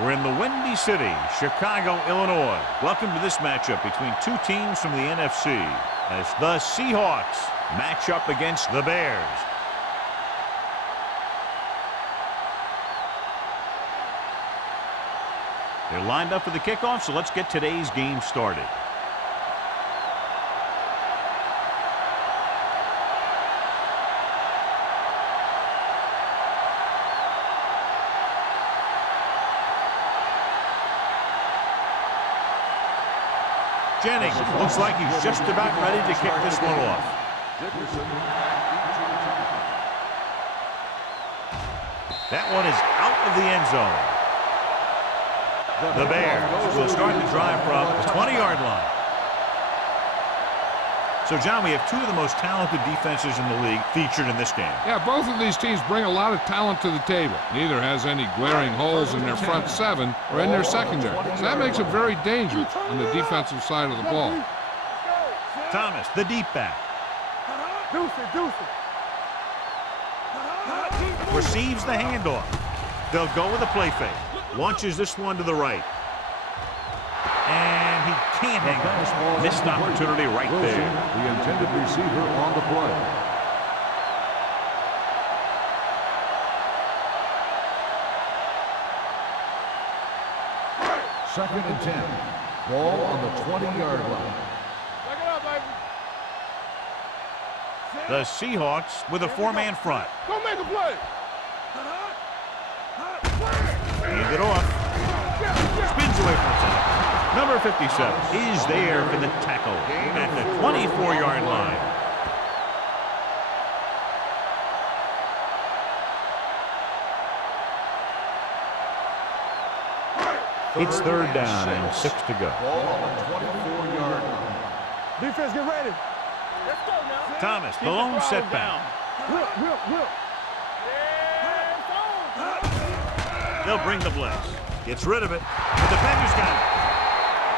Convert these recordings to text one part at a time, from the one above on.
We're in the Windy City, Chicago, Illinois. Welcome to this matchup between two teams from the NFC as the Seahawks match up against the Bears. They're lined up for the kickoff, so let's get today's game started. Jennings looks like he's just about ready to kick this one off. That one is out of the end zone. The Bears will start the drive from the 20-yard line. So, John, we have two of the most talented defenses in the league featured in this game. Yeah, both of these teams bring a lot of talent to the table. Neither has any glaring holes in their front seven or in their secondary. So that makes it very dangerous on the defensive side of the ball. Thomas, the deep back. Receives the handoff. They'll go with a play fake. Launches this one to the right. And he can't hang on. Missed opportunity right there. The intended receiver on the play. Second and 10. Ball on the 20-yard line. The Seahawks with a four-man front. Go make a play. Hand it off. Spins away from the tackle. Number 57 is there for the tackle at the 24-yard line. It's third down and 6 to go. Ball on the 24-yard line. Defense, get ready. Let's go now. Thomas, the lone setback. They'll bring the blitz. Gets rid of it. The defender's got it.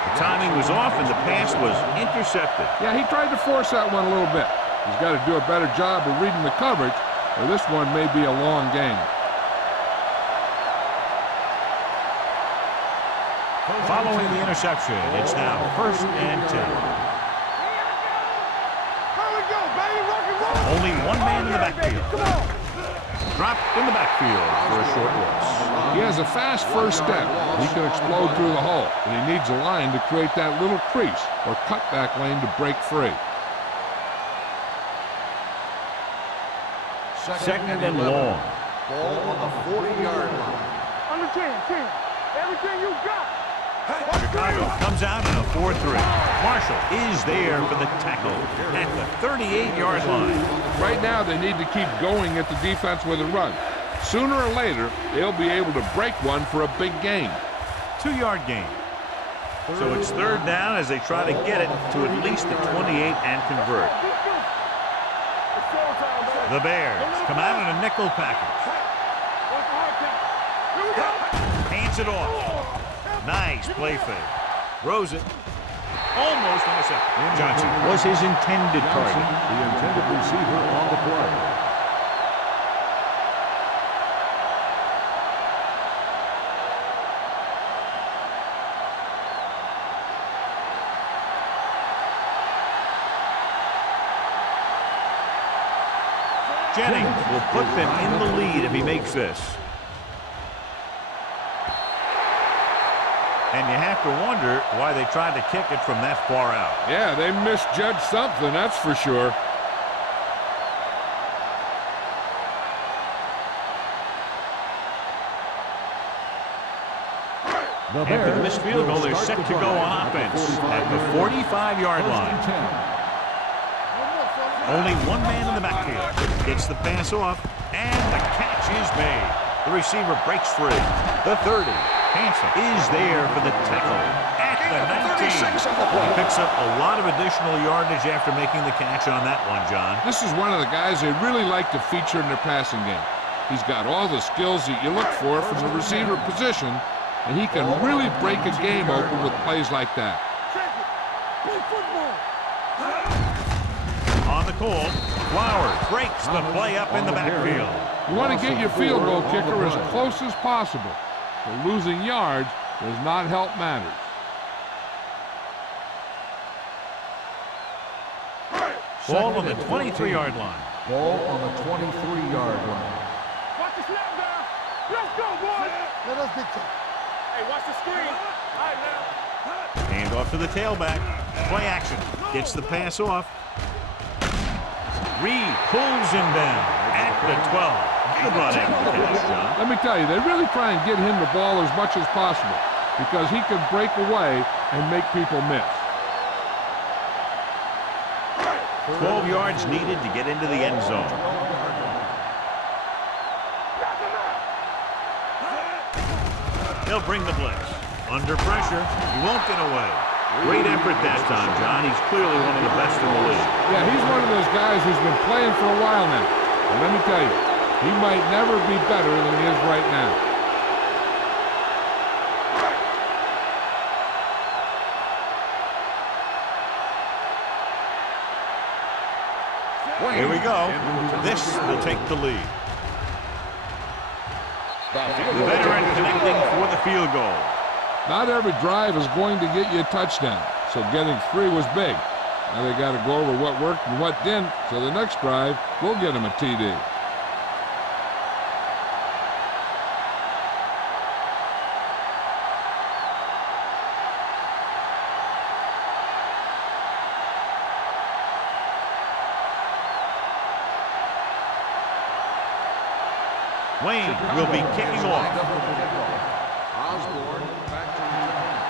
The timing was off and the pass was intercepted. Yeah, he tried to force that one a little bit. He's got to do a better job of reading the coverage, or this one may be a long game. Following the interception, it's now first and 10. Only one man in the backfield. Dropped in the backfield for a short loss. He has a fast first step. He can explode through the hole, and he needs a line to create that little crease or cutback lane to break free. Second and long. Ball on the 40-yard line. On the 10. Everything you got. Chicago comes out in a 4-3. Marshall is there for the tackle at the 38-yard line. Right now, they need to keep going at the defense with a run. Sooner or later, they'll be able to break one for a big gain. 2-yard gain. So it's third down as they try to get it to at least the 28 and convert. The Bears come out in a nickel package. Hands it off. Nice play fake. Throws it. Almost intercepted. Johnson was his intended target. The intended receiver on the play. Jennings will put them in the lead if he makes this. And you have to wonder why they tried to kick it from that far out. Yeah, they misjudged something, that's for sure. After the missed field goal, they're set to go on offense at the 45-yard line. Only one man in the backfield. Gets the pass off, and the catch is made. The receiver breaks free. The 30. Hanson is there for the tackle at the 19. He picks up a lot of additional yardage after making the catch on that one, John. This is one of the guys they really like to feature in their passing game. He's got all the skills that you look for from the receiver position, and he can really break a game open with plays like that. On the call, Flowers breaks the play up in the backfield. You want to get your field goal kicker as close as possible. So losing yards does not help matters. Ball on the 23-yard line. Ball on the 23-yard line. Watch the snap down. Let's go, boys. Let us dictate. Hey, watch the screen. All right, now. Hand off to the tailback. Play action. Gets the pass off. Reed pulls him down at the 12. Good run after the catch, John. Let me tell you, they really try and get him the ball as much as possible because he can break away and make people miss. 12 yards needed to get into the end zone. He'll bring the blitz. Under pressure, he won't get away. Great effort that time, John. He's clearly one of the best in the league. Yeah, he's one of those guys who's been playing for a while now. And let me tell you, he might never be better than he is right now. Here we go. This will take the lead. The veteran connecting for the field goal. Not every drive is going to get you a touchdown, so getting 3 was big. Now they got to go over what worked and what didn't, so the next drive will get him a TD. Wayne will be kicking off. Osborne back to return.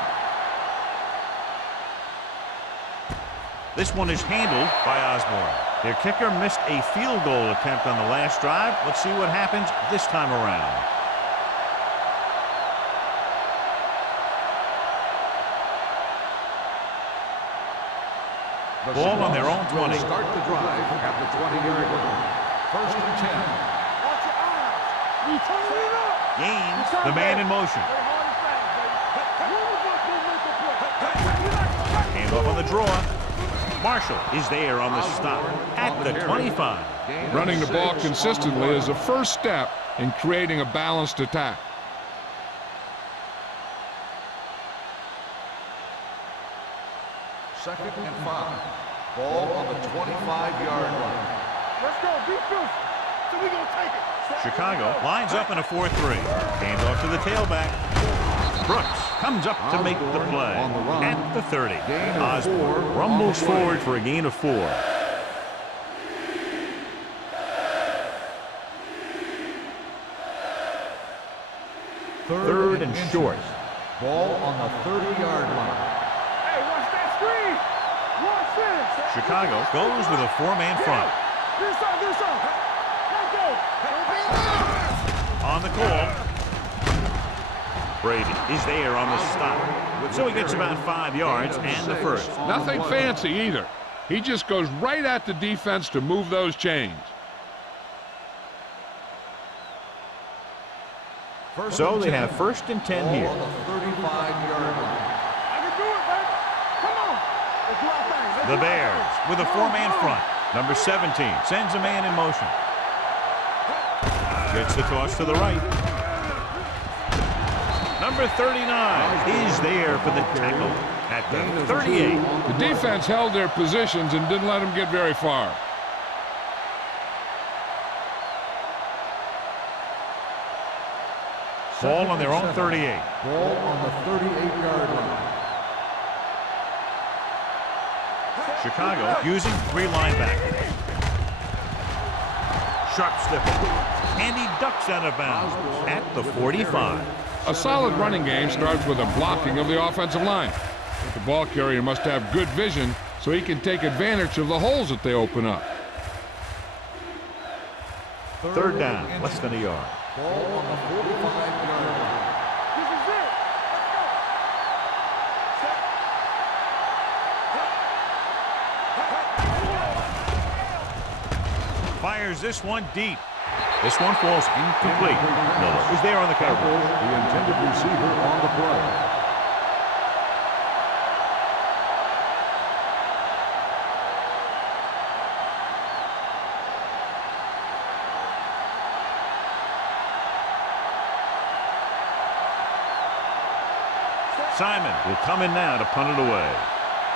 This one is handled by Osborne. Their kicker missed a field goal attempt on the last drive. Let's see what happens this time around. Ball on their own 20. Start the drive at the 20-yard line. First and 10. Watch your eyes. We turn it up. Gains the man in motion. Hand off on the draw. Marshall is there on the stop at the 25. Running the ball consistently is the first step in creating a balanced attack. Second and 5. Ball on the 25-yard line. Let's go. Defense. So we going to take it. Chicago lines up in a 4-3. Hand off to the tailback. Brooks comes up to make the play at the 30. Osborne rumbles forward for a gain of 4. Third and short. Ball on the 30-yard line. Hey, watch that screen. Watch this. Chicago goes with a 4-man front. This side. Let's go. On the call. Brady is there on the stop. So he gets about 5 yards and the first. Nothing fancy either. He just goes right at the defense to move those chains. So they have first and 10 Ball here. on the 35-yard line. I can do it, baby. Come on. Let's do our thing. Let's The do our Bears thing. with a 4-man front. Number 17 sends a man in motion. Gets the toss to the right. Number 39 is there for the tackle at the 38. The defense held their positions and didn't let them get very far. Ball on their own 38. Ball on the 38-yard line. Chicago using 3 linebackers. Sharp stipple. And he ducks out of bounds at the 45. A solid running game starts with a blocking of the offensive line. The ball carrier must have good vision so he can take advantage of the holes that they open up. Third down, less than a yard. Ball on the 45-yard line. This is it. Fires this one deep. This one falls incomplete. Miller is there on the cover. The intended receiver on the play. Simon will come in now to punt it away.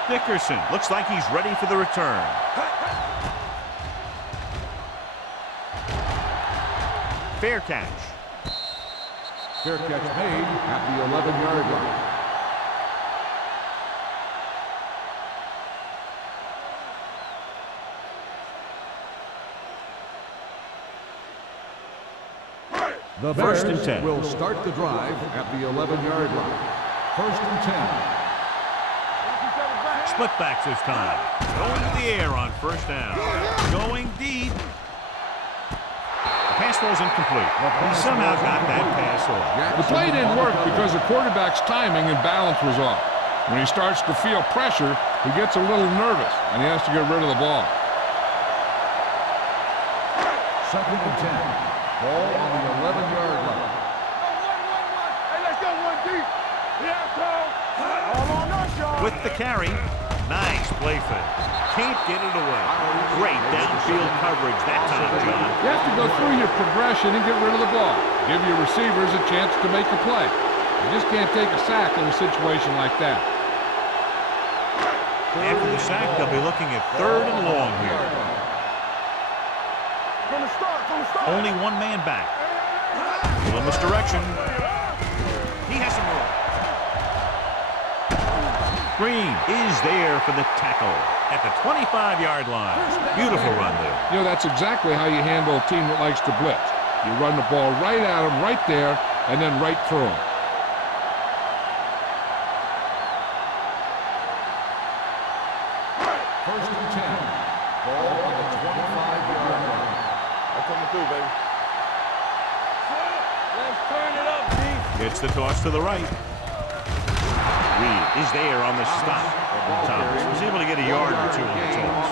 Dickerson looks like he's ready for the return. Fair catch. Fair catch made at the 11-yard line. The First and Bears 10. will start the drive at the 11-yard line. First and 10. Split backs this time. Going to the air on first down. Going deep. The pass falls incomplete. He somehow got that pass off. The play didn't work because the quarterback's timing and balance was off. When he starts to feel pressure, he gets a little nervous, and he has to get rid of the ball. Second and 10. Ball on the 11-yard line. Hey, let's go one deep. Yeah, Cole. All on us, y'all. With the carry. Nice play fake. Can't get it away. Great downfield coverage that time, John. You have to go through your progression and get rid of the ball. Give your receivers a chance to make a play. You just can't take a sack in a situation like that. After the sack, they'll be looking at 3rd and long here. From the start. Only one man back. Little misdirection. He has some room. Green is there for the tackle at the 25-yard line. Beautiful run there. You know, that's exactly how you handle a team that likes to blitz. You run the ball right at them, right there, and then right through them. First and 10. Ball on the 25-yard line. I'm coming through, baby. Let's turn it up, D. Gets the toss to the right. Reed is there on the stop. Thomas was able to get a yard or two on the toss.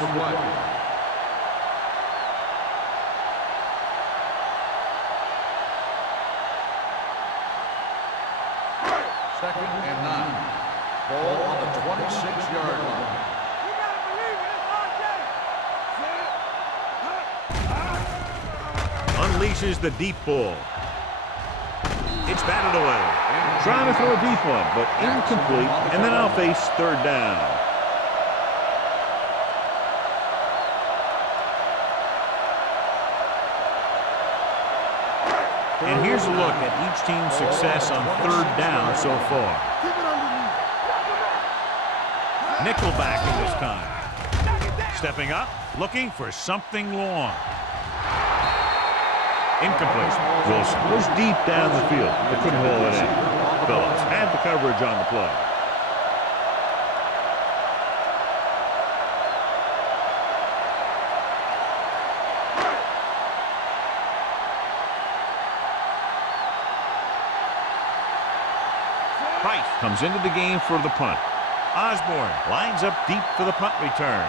Second and 9. Ball on the 26-yard line. You gotta believe it, it's RJ. Unleashes the deep ball. It's batted away. Trying to throw a deep one, but incomplete, and then I'll face 3rd down. And here's a look at each team's success on 3rd down so far. Nickel backing this time. Stepping up, looking for something long. Incomplete. Wilson was deep down the field, but couldn't haul it in. Phillips had the coverage on the play. Price comes into the game for the punt. Osborne lines up deep for the punt return.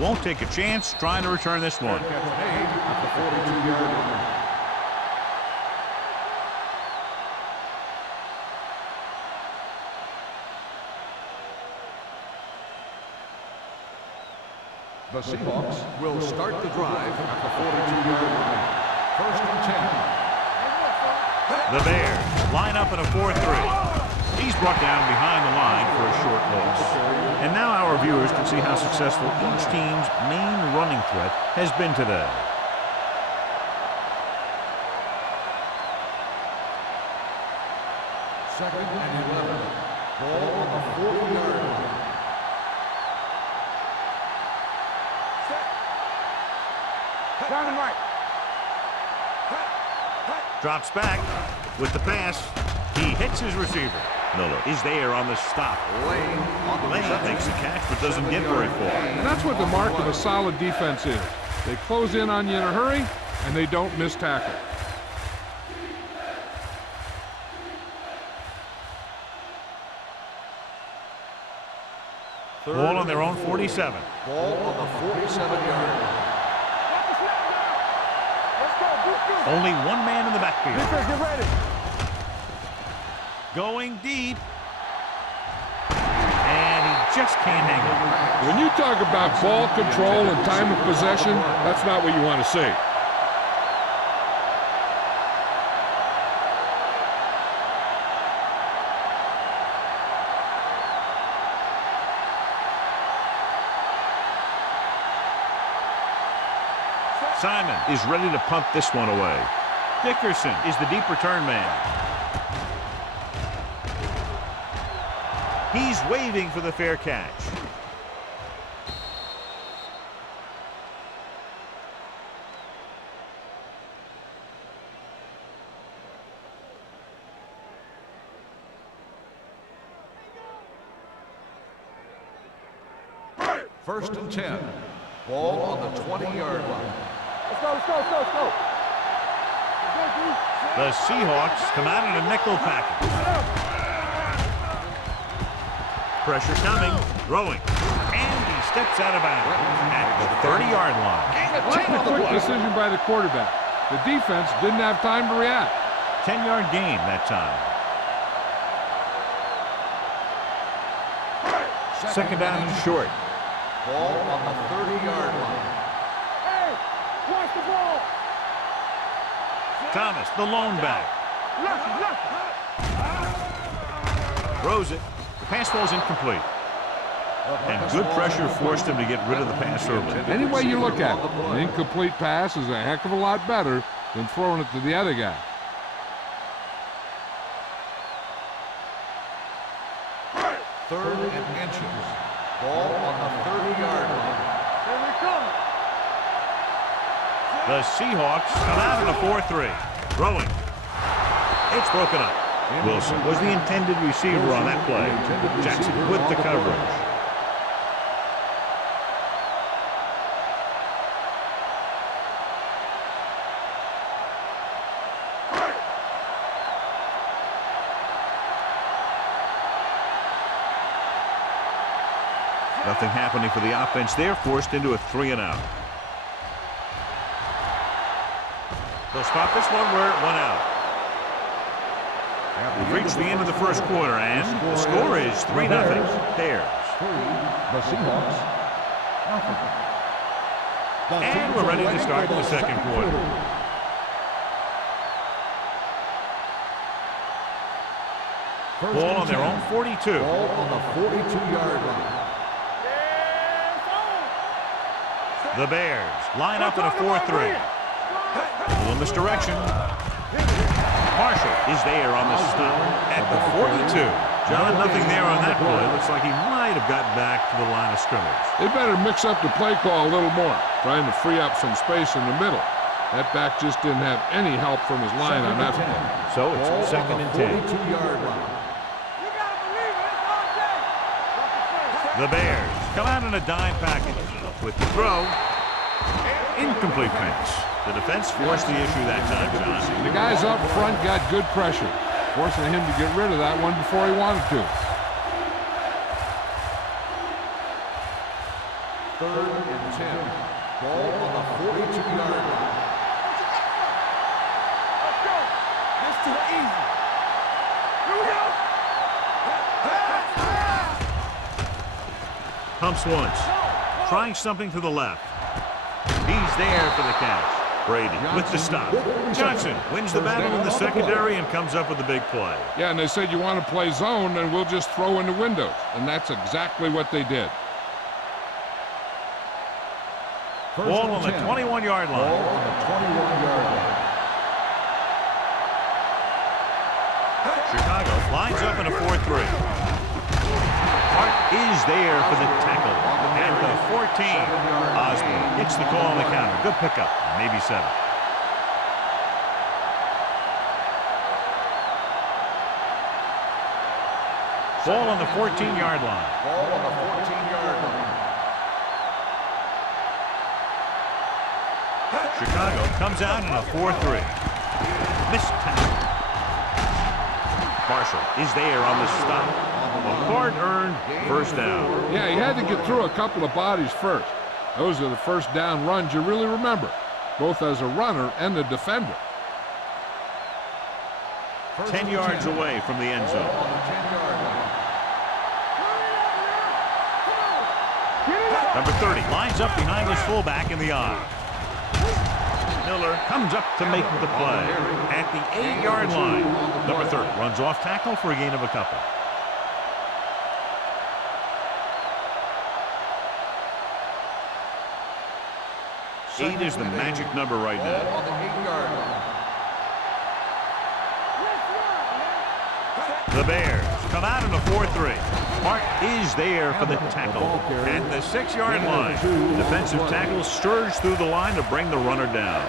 Won't take a chance trying to return this one. The Seahawks will start the drive at the 42-yard line. First and 10. The Bears line up in a 4-3. He's brought down behind the line for a short loss. And now our viewers can see how successful each team's main running threat has been today. Second and 11. Ball on the 40-yard line. Down and right. Drops back with the pass. He hits his receiver. Miller is there on the stop. Lane makes the catch but doesn't get very far. And that's what the mark of a solid defense is. They close in on you in a hurry, and they don't miss tackle. Ball on their own 47. Ball on the 47-yard line. Only one man in the backfield. Defense, get ready. Going deep. And he just can't hang on. When you talk about ball control and time of possession, that's not what you want to see. Simon is ready to punt this one away. Dickerson is the deep return man. He's waving for the fair catch. First and 10. Ball on the 20-yard line. Let's go, let's go, let's go, let's go. The Seahawks come out in a nickel package. Pressure coming, throwing, and he steps out of bounds at the 30-yard line. That's a quick decision by the quarterback. The defense didn't have time to react. 10-yard gain that time. Second down and short. Ball on the 30-yard line. Hey, watch the ball. Thomas, the lone back. Throws it. The pass falls incomplete. And good pressure forced him to get rid of the pass early. Any way you look at it, an incomplete pass is a heck of a lot better than throwing it to the other guy. Third and inches. Ball on the 30-yard line. Here we come. The Seahawks come out in a 4-3. Throwing. It's broken up. Wilson was the intended receiver on that play. Jackson with the coverage. Nothing happening for the offense there, forced into a 3-and-out. They'll spot this one where it went out. We've reached the end of the first quarter, and the score is 3-0. Bears. The Seahawks. And we're ready to start the second quarter. Ball on their own 42. Ball on the 42-yard line. The Bears line up in a 4-3. A little misdirection. Marshall is there on the stop at the 42. John, nothing there on that play. Looks like he might have gotten back to the line of scrimmage. They better mix up the play call a little more, trying to free up some space in the middle. That back just didn't have any help from his line on that play. So it's second and 10. 42-yard line. The Bears come out in a dime package with the throw. Incomplete pass. The defense forced the issue that time, John. The guys up front got good pressure, forcing him to get rid of that one before he wanted to. Third and 10. Ball on the 42-yard line. Let's go. That's too easy. Here we go. Pumps once. Trying something to the left. He's there for the catch. Brady with the stop. Johnson wins the battle in the secondary and comes up with a big play. Yeah, and they said you want to play zone, and we'll just throw in the windows. And that's exactly what they did. Ball on the 21-yard line. Ball on the 21-yard line. Chicago lines up in a 4-3. Hart is there for the tackle at the 14. Osborne gets the call on the counter. Good pickup, maybe 7. Ball on the 14-yard line. Ball on the 14-yard line. Chicago comes out in a 4-3. Missed tackle. Marshall is there on the stop. A hard-earned first down. Yeah, he had to get through a couple of bodies first. Those are the first down runs you really remember, both as a runner and a defender. 10 yards away from the end zone. Ball on the 10-yard line. Number 30 lines up behind his fullback in the I. Miller comes up to make the play at the 8-yard line. Number 30 runs off tackle for a gain of a couple. 8 is the magic number right Ball now. on the 8-yard line. The Bears come out in a 4-3. Mark is there for the tackle at the 6-yard line. Defensive tackle surged through the line to bring the runner down.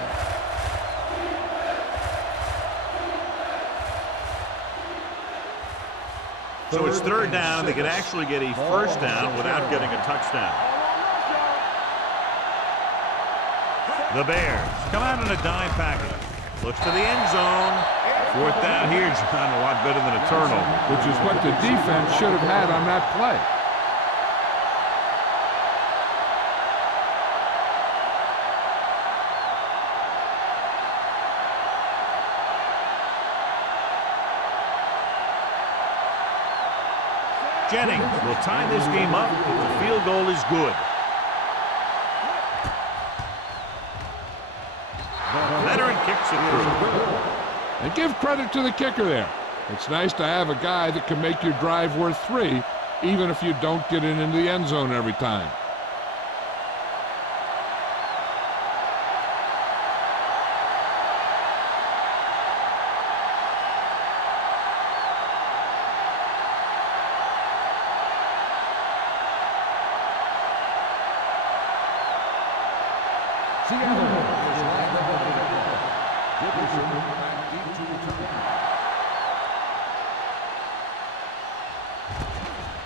So it's 3rd down, and they could actually get a 1st down without getting a touchdown. The Bears come out in a dime package. Looks to the end zone. 4th down here, John, a lot better than a turnover. Which is what the defense should have had on that play. Jennings will tie this game up. The field goal is good. Veteran kicks it through. And give credit to the kicker there. It's nice to have a guy that can make your drive worth 3, even if you don't get it into the end zone every time.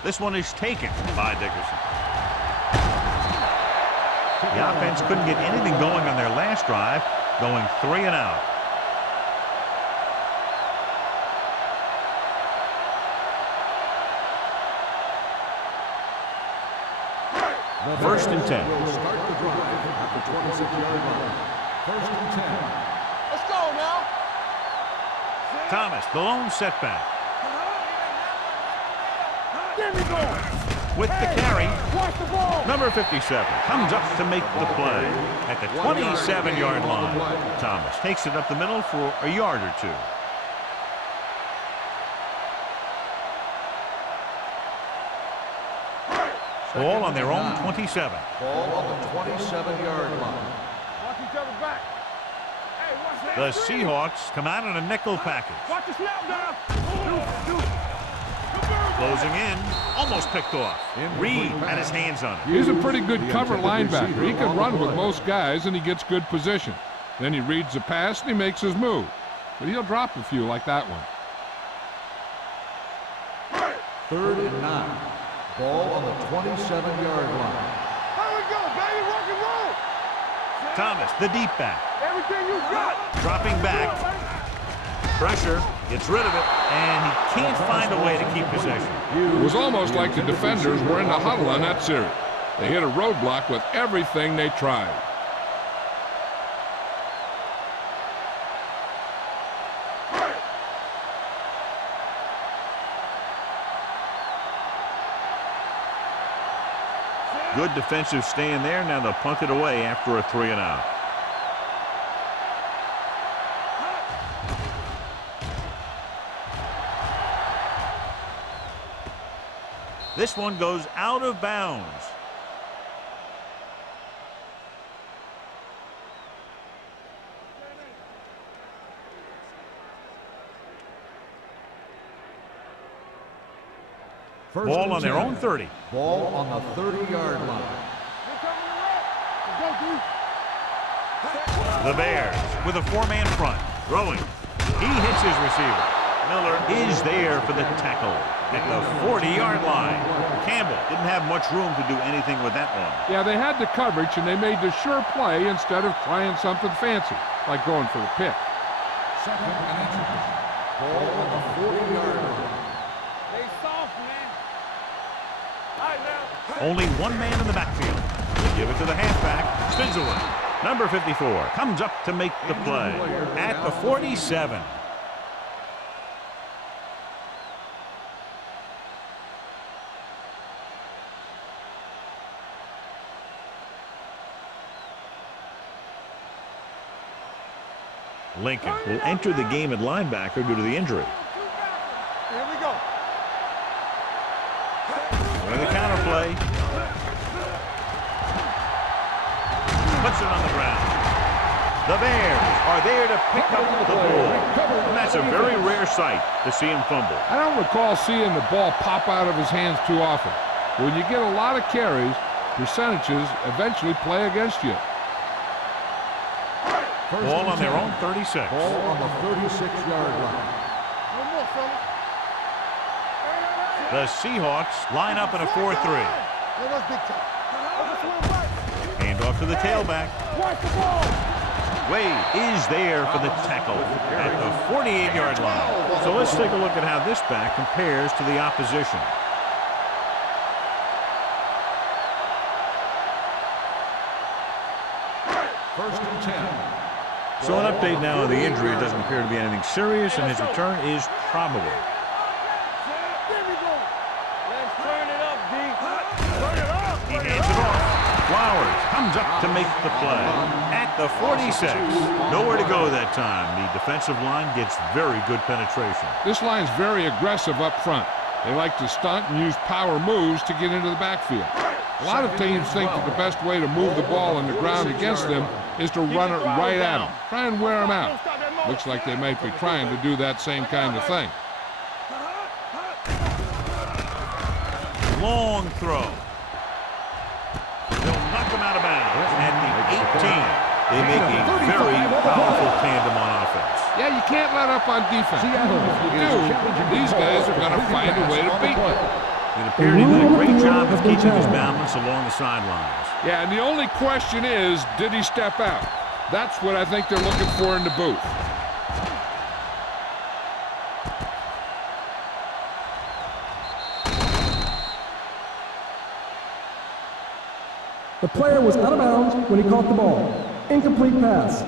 This one is taken by Dickerson. The offense couldn't get anything going on their last drive, going 3 and out. First and 10. Will start the drive at the 26-yard line. 1st and 10. Let's go now. Thomas, the lone setback. Get me going. With the carry, Watch the ball. number 57 comes up to make the play at the 27-yard line. Thomas takes it up the middle for a yard or 2. Ball on their own 27. Ball on the 27-yard line. Watch each other back. Hey, watch that. The Seahawks come out in a nickel package. Watch the snap down. Closing in, almost picked off. Reed had his hands on it. He's a pretty good cover linebacker. He can run with most guys, and he gets good position. Then he reads the pass, and he makes his move. But he'll drop a few like that one. 3rd and 9. Ball on the 27-yard line. Here we go, baby. Rock and roll. Thomas, the deep back, Everything you got. dropping back. Pressure, gets rid of it, and he can't find a way to keep possession. It was almost like the defenders were in the huddle on that series. They hit a roadblock with everything they tried. Good defensive stand there. Now they'll punt it away after a 3 and out. This one goes out of bounds. Ball on their own 30. Ball on the 30-yard line. The Bears with a 4-man front. Throwing. He hits his receiver. Miller is there for the tackle at the 40-yard line. Campbell didn't have much room to do anything with that one. Yeah, they had the coverage, and they made the sure play instead of trying something fancy, like going for the pick. 2nd and inches. Ball on the 40-yard line. Stay soft, man. All right, now. Only one man in the backfield. They give it to the halfback. Spins away. Number 54 comes up to make the play at the 47. Lincoln will enter the game at linebacker due to the injury. Here we go. With the counter play. Puts it on the ground. The Bears are there to pick up the ball. And that's a very rare sight to see him fumble. I don't recall seeing the ball pop out of his hands too often. When you get a lot of carries, percentages eventually play against you. Ball on their own 36. Ball on the 36-yard line. One more, fellas. The Seahawks line up in a 4-3. Yeah, that's big time. Hand off to the tailback. Watch the ball. Wade is there for the tackle at the 48-yard line. So let's take a look at how this back compares to the opposition. First and 10. So an update now on the injury. It doesn't appear to be anything serious, and his return is probable. Let's turn it up, D. Turn it up. He hands it off. Flowers comes up to make the play at the 46. Nowhere to go that time. The defensive line gets very good penetration. This line's very aggressive up front. They like to stunt and use power moves to get into the backfield. A lot of teams think that the best way to move the ball on the ground against them is to run it right at them. Try and wear them out. Looks like they might be trying to do that same kind of thing. Long throw. They'll knock him out of bounds at the 18. They make a very powerful tandem on offense. Yeah, you can't let up on defense. If you do, these guys are going to find a way to beat you. It appeared he did a great job of keeping his balance along the sidelines. Yeah, and the only question is, did he step out? That's what I think they're looking for in the booth. The player was out of bounds when he caught the ball. Incomplete pass.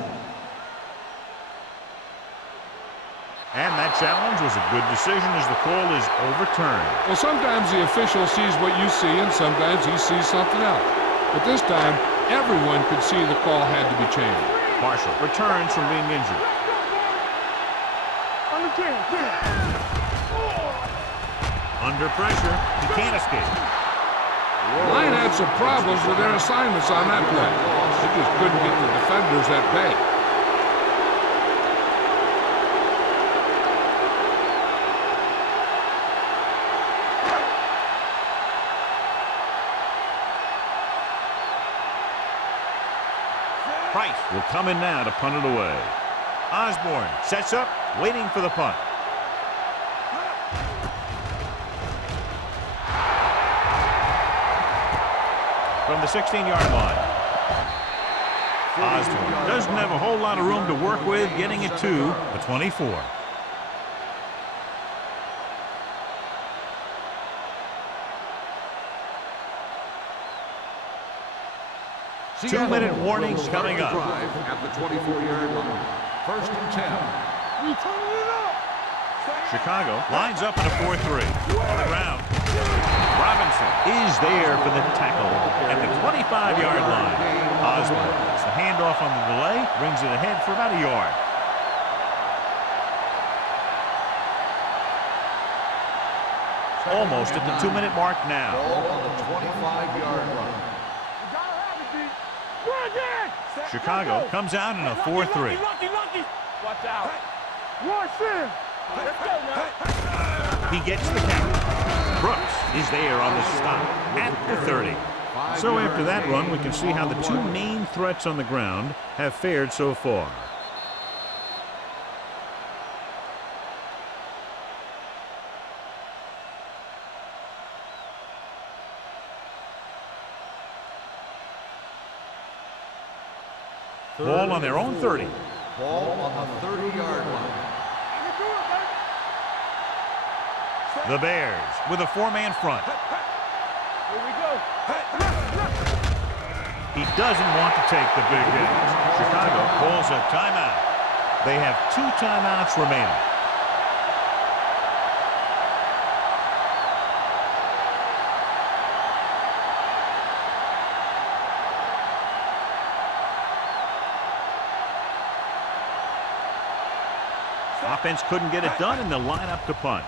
And that challenge was a good decision as the call is overturned. Well, sometimes the official sees what you see, and sometimes he sees something else. But this time, everyone could see the call had to be changed. Marshall returns from being injured. Under pressure, he can't escape. The line had some problems with their assignments on that play. They just couldn't get the defenders at bay. Price will come in now to punt it away. Osborne sets up, waiting for the punt. From the 16-yard line. Osborne doesn't have a whole lot of room to work with, getting it to the 24. Two-minute warnings coming up. At the 24-yard line. First and 10. We turning it up. Chicago lines up in a 4-3. On the ground. Robinson is there for the tackle at the 25-yard line. Osborne gets the handoff on the delay, brings it ahead for about a yard. Almost at the 2-minute mark now. Ball on the 25-yard line. Chicago comes out in a 4-3. Watch out. Watch him. Let's go, man. He gets the catch. Brooks is there on the stop at the 30. So after that run, we can see how the two main threats on the ground have fared so far. Ball on their own 30. Ball on the 30-yard line. The Bears with a four-man front. Here we go. He doesn't want to take the big hit. Chicago calls a timeout. They have 2 timeouts remaining. Offense couldn't get it done, and they'll line up to punt.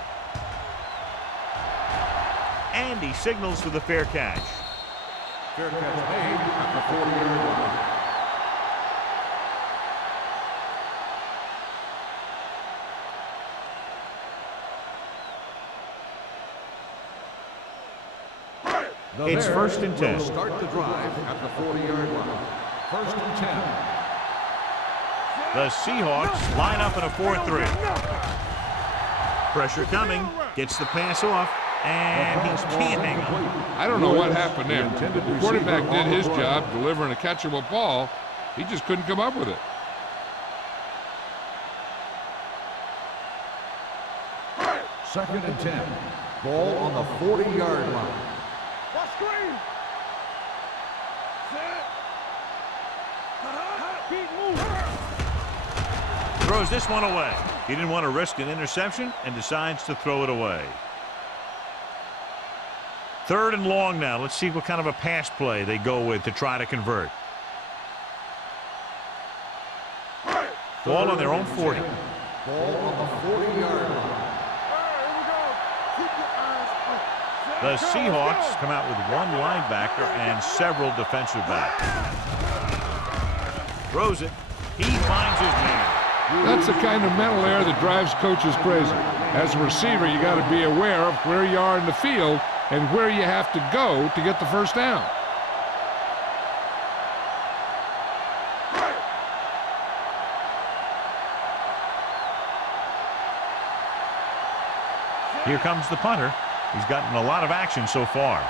And he signals for the fair catch. Fair catch made at the 40-yard line. It's Bears 1st and 10. will start the drive at the 40-yard line. 1st and 10. The Seahawks line up in a 4-3. Pressure coming. Gets the pass off. And he can't hang on. I don't know what happened there. The quarterback did his job delivering a catchable ball. He just couldn't come up with it. Second and 10. Ball on the 40-yard line. Watch screen. Set. Keep moving. Throws this one away. He didn't want to risk an interception and decides to throw it away. 3rd and long now. Let's see what kind of a pass play they go with to try to convert. Ball on their own 40. Ball on the 40-yard line. The Seahawks come out with one linebacker and several defensive backs. Throws it. He finds his man. That's the kind of mental error that drives coaches crazy. As a receiver, you got to be aware of where you are in the field and where you have to go to get the first down. Here comes the punter. He's gotten a lot of action so far.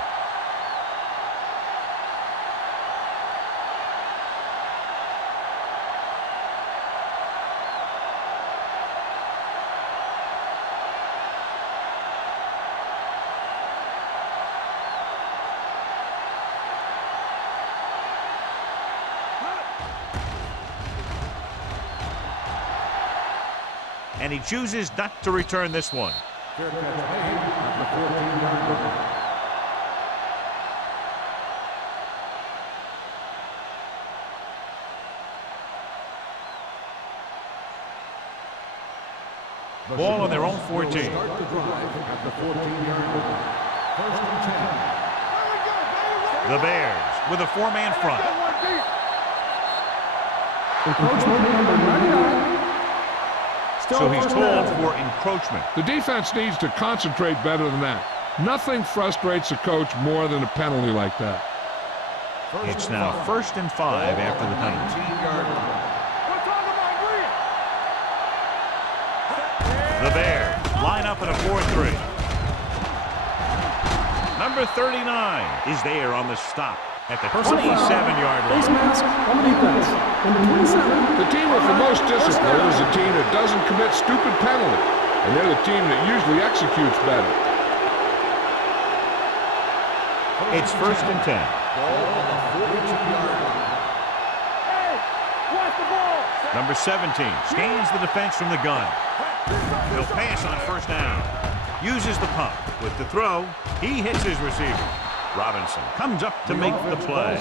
And he chooses not to return this one. Fair catch made at the 14-yard line. Ball on their own 14. Start the drive at the 14-yard line. 1st and 10. The Bears with a 4-man front. Encroachment number 99. So he's told for encroachment. The defense needs to concentrate better than that. Nothing frustrates a coach more than a penalty like that. It's now 1st and 5 after the penalty. 19-yard line. The Bears line up in a 4-3. Number 39 is there on the stop at the 27-yard Face line. mask on the defense. Number 27. The team with the most discipline is a team that doesn't commit stupid penalties, and they're the team that usually executes better. It's 1st and 10. Ball on the 42-yard line. Hey, watch the ball. Number 17 scans the defense from the gun. He'll pass on 1st down. Uses the pump. With the throw, he hits his receiver. Robinson comes up to make the play.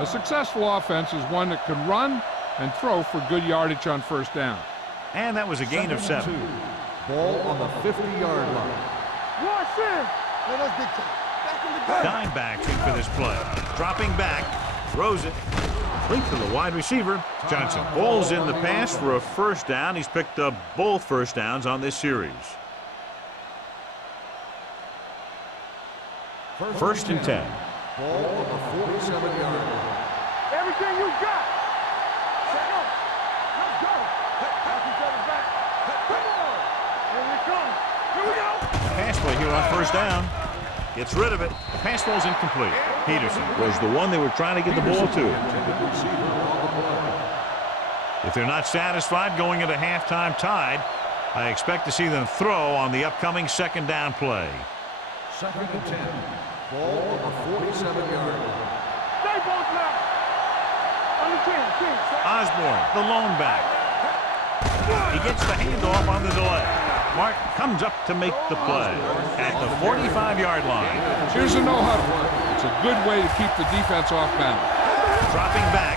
A successful offense is one that can run and throw for good yardage on 1st down. And that was a gain of 7. Ball on the 50-yard line. Watch this. Dime backs in for this play. Dropping back, throws it. Complete to the wide receiver. Johnson pulls in the pass for a 1st down. He's picked up both 1st downs on this series. 1st and 10. Ball on the 47-yard line. Everything you got. Set up. Let's go. Pass each other back. Come on. Here we come. Here we go. Pass play here on 1st down. Gets rid of it. The pass ball's incomplete. Peterson was the one they were trying to get the ball to. If they're not satisfied going into halftime tied, I expect to see them throw on the upcoming 2nd down play. 2nd and 10. Ball on the 47-yard line. Stay both now. On the 10. Osborne, the lone back. He gets the handoff on the delay. Martin comes up to make the play at the 45-yard line. Here's a no-huddle. It's a good way to keep the defense off balance. Dropping back.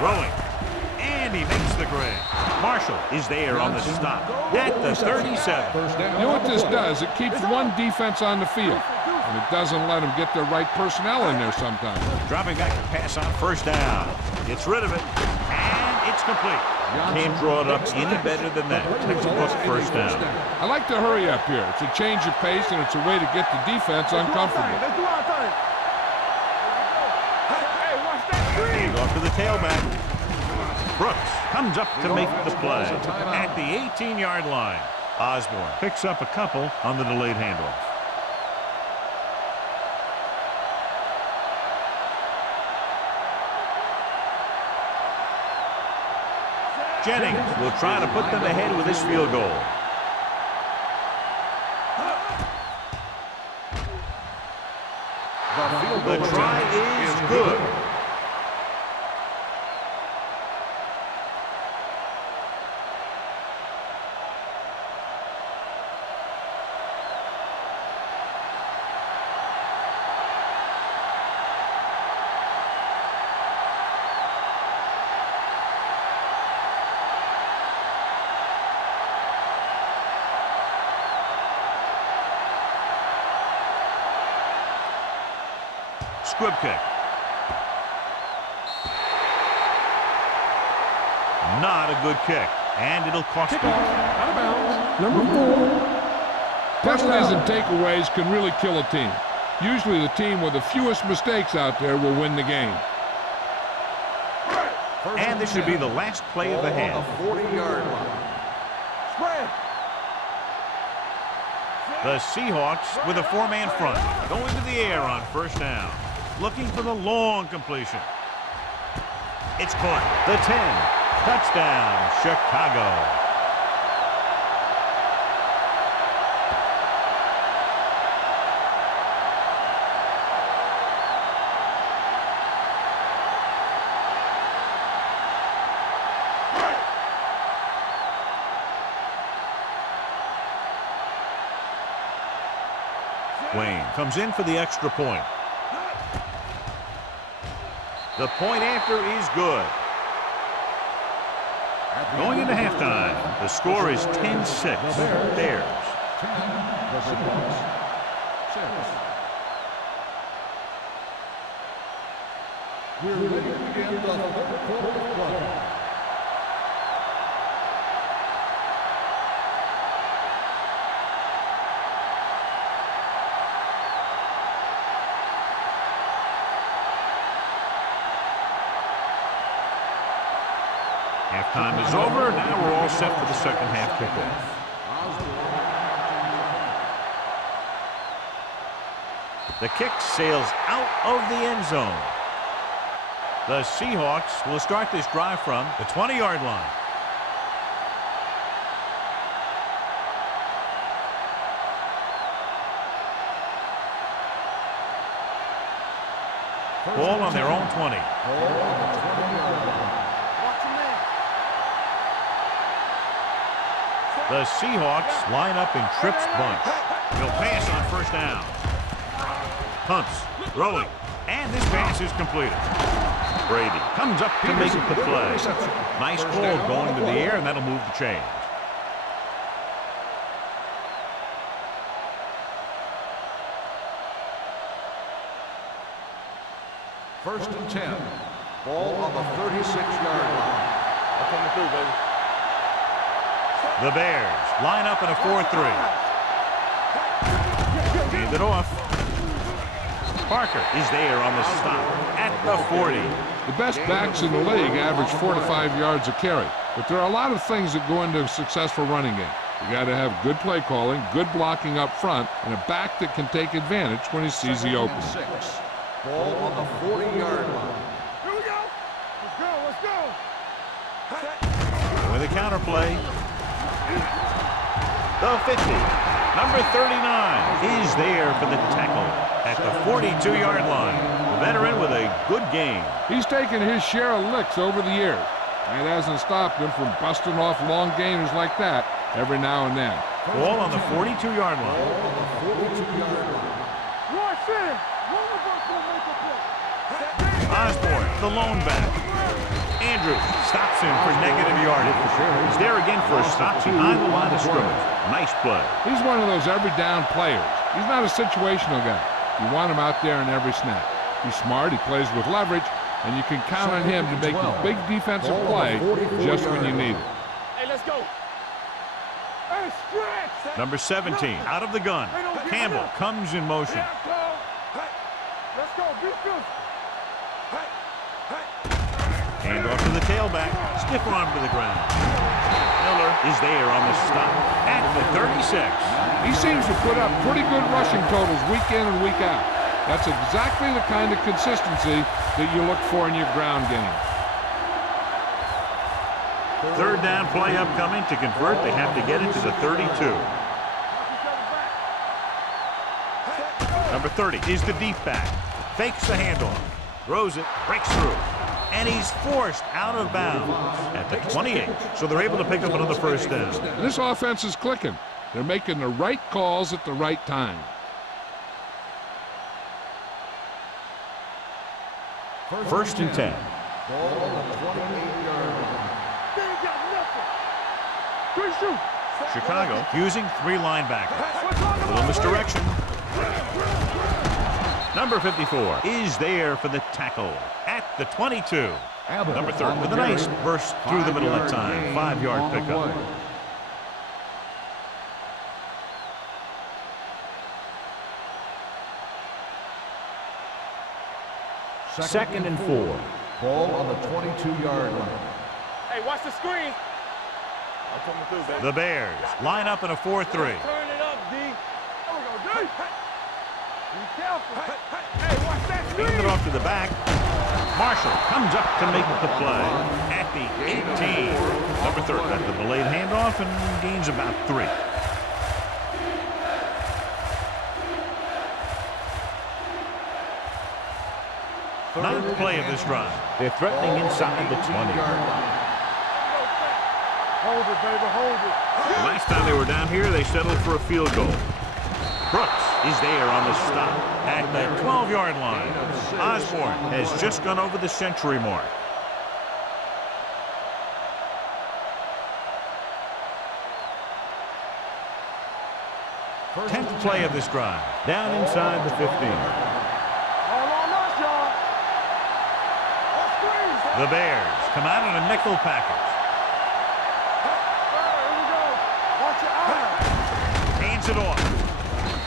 Throwing. And he makes the grab. Marshall is there on the stop at the 37. You know what this does? It keeps one defense on the field, and it doesn't let them get the right personnel in there sometimes. Dropping back to pass on 1st down. Gets rid of it, and it's complete. Can't draw it up any better than that. Textbook 1st down. I like to hurry up here. It's a change of pace, and it's a way to get the defense uncomfortable. Let's do our thing. tailback. Brooks comes up to make the play at the 18-yard line. Osborne picks up a couple on the delayed handoff. Jennings will try to put them ahead with his field goal. The try is good. Squib kick. Not a good kick, and it'll cost them. Out of bounds. Number 4. Penalties and takeaways can really kill a team. Usually the team with the fewest mistakes out there will win the game. And this should be the last play of the half. 40-yard line. Spread. The Seahawks with a 4-man front, going to the air on first down, looking for the long completion. It's caught. The 10. Touchdown, Chicago. Wayne comes in for the extra point. The point after is good. Going into halftime, the score is 10-6. Bears. 10, the Seahawks 6. We're ready to begin the third quarter of play. Halftime is over. Now we're all set for the second half kickoff. The kick sails out of the end zone. The Seahawks will start this drive from the 20-yard line. Ball on their own 20. The Seahawks line up in trips bunch. He'll pass on first down. Hunts, throwing, and this pass is completed. Brady comes up to make the play. Nice call going to the air, and that'll move the chains. First and 10. Ball on the 36-yard line. I'm coming through, baby. The Bears line up in a 4-3. Hand it off. Parker is there on the stop at the 40. The best backs in the league average 4 to 5 yards a carry, but there are a lot of things that go into a successful running game. You got to have good play calling, good blocking up front, and a back that can take advantage when he sees the opening. 6. Ball on the 40-yard line. Here we go. Let's go. Let's go. With a counter play. The 50. Number 39 is there for the tackle at the 42-yard line. The veteran with a good game. He's taken his share of licks over the years. It hasn't stopped him from busting off long gainers like that every now and then. Ball on the 42-yard line. Roy Center. One of us will make a play. Osborne, the lone back. Andrews stops him for negative yardage. He's there again for a stop behind the line of scrimmage. Nice play. He's one of those every down players. He's not a situational guy. You want him out there in every snap. He's smart, he plays with leverage, and you can count on him to make the big defensive play just when you need it. Hey, let's go. Hey, stretch. Number 17, out of the gun. Campbell comes in motion. Let's go. Defense. Hand off to the tailback. Stiff arm to the ground. Miller is there on the stop at the 36. He seems to put up pretty good rushing totals week in and week out. That's exactly the kind of consistency that you look for in your ground game. Third down play upcoming. To convert, they have to get it to the 32. Number 30 is the deep back. Fakes the handoff. Throws it. Breaks through. And he's forced out of bounds at the 28. So they're able to pick up another first down. This offense is clicking. They're making the right calls at the right time. First and 10. Ball on the 28-yard line. They ain't got nothing. Good shoot. Chicago using 3 linebackers. A little misdirection. Number 54 is there for the tackle at the 22. Number 30 with a nice burst through the middle that time. 5-yard pickup. Second and 4. Ball on the 22-yard line. Hey, watch the screen. I'm coming through, baby. The Bears line up in a 4-3. Turn it up, D. There we go, D. Be careful. Hey, watch that screen. Hand it off to the back. Marshall comes up to make the play at the 18. Number 30 got the delayed handoff and gains about 3. Ninth play of this drive. They're threatening inside the 20. Hold it, baby, hold it. Last time they were down here, they settled for a field goal. Brooks is there on the stop at the 12-yard line. Osborne has just gone over the century mark. Tenth play of this drive. Down inside the 15. All on us, y'all. On screens. The Bears come out in a nickel package. Here we go. Watch your eyes. Hands it off.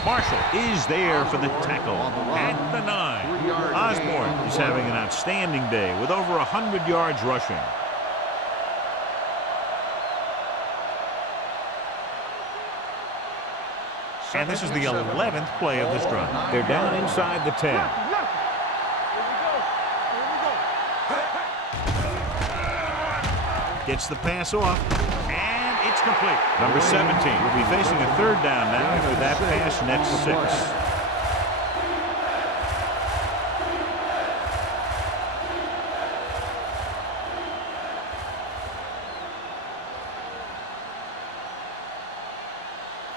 Marshall is there for the tackle at the 9. Osborne is having an outstanding day with over 100 yards rushing. And this is the 11th play of this drive. They're down inside the 10. Here we go. Gets the pass off, and it's complete. Number 17 will be facing a third down now after that pass nets 6.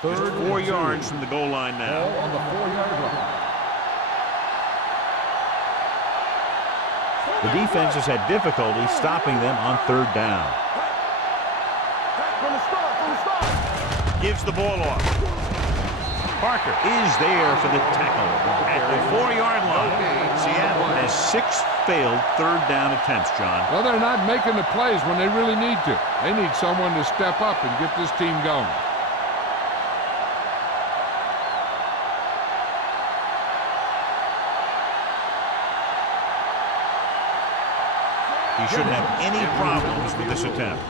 Just 4 yards from the goal line now. Ball on the 4-yard line. The defense has had difficulty stopping them on third down. From the start. Gives the ball off. Parker is there for the tackle at the 4-yard line. Seattle has 6 failed third down attempts, John. Well, they're not making the plays when they really need to. They need someone to step up and get this team going. He shouldn't have any problems with this attempt.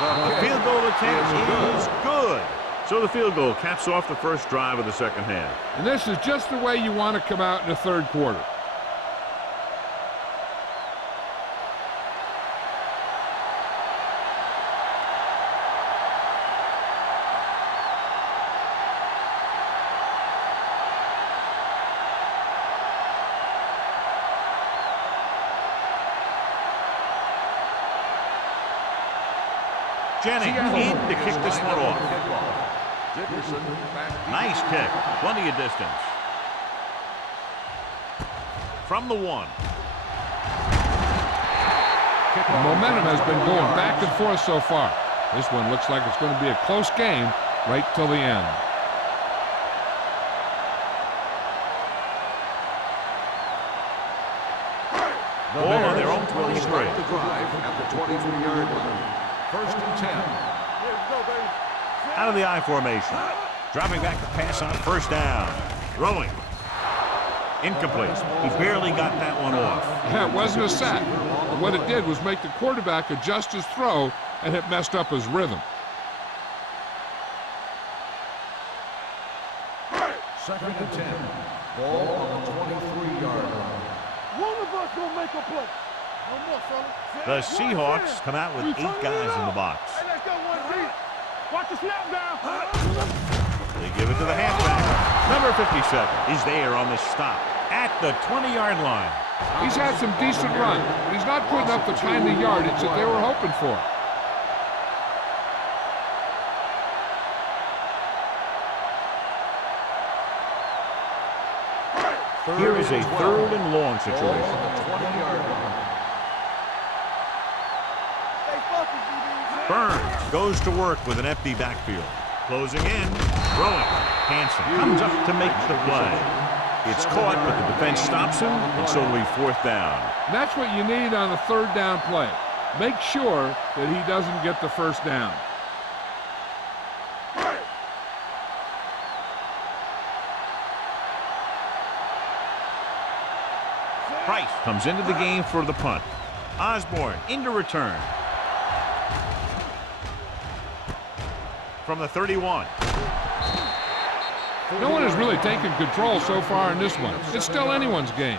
The field goal attempt is good. So the field goal caps off the first drive of the second half. And this is just the way you want to come out in the third quarter. Jennings in to kick this one off. Nice kick. Plenty of distance. From the 1. The momentum has been going back and forth so far. This one looks like it's going to be a close game right till the end. Ball on their own 23. Start the drive at the 23-yard line. First and 10. Out of the I formation. Dropping back to pass on first down. Throwing. Incomplete. He barely got that one off. Yeah, it wasn't a sack. But what it did was make the quarterback adjust his throw, and it messed up his rhythm. Second and 10. Ball on the 23-yard line. One of us gonna make a play. No more, fellas. The Seahawks come out with 8 guys in the box. Hey, let's go, 1-3. Watch the snap down. They give it to the halfback. Number 57 is there on the stop at the 20-yard line. He's had some decent runs, but he's not putting up the kind of yardage that they were hoping for. Here is a 3rd and long situation. Ball on the 20-yard line. Burns goes to work with an empty backfield. Closing in, throwing. Hanson comes up to make the play. It's caught, but the defense stops him, and so we 4th down. And that's what you need on a 3rd down play. Make sure that he doesn't get the 1st down. Price comes into the game for the punt. Osborne into return. From the 31. No one has really taken control so far in this one. It's still anyone's game.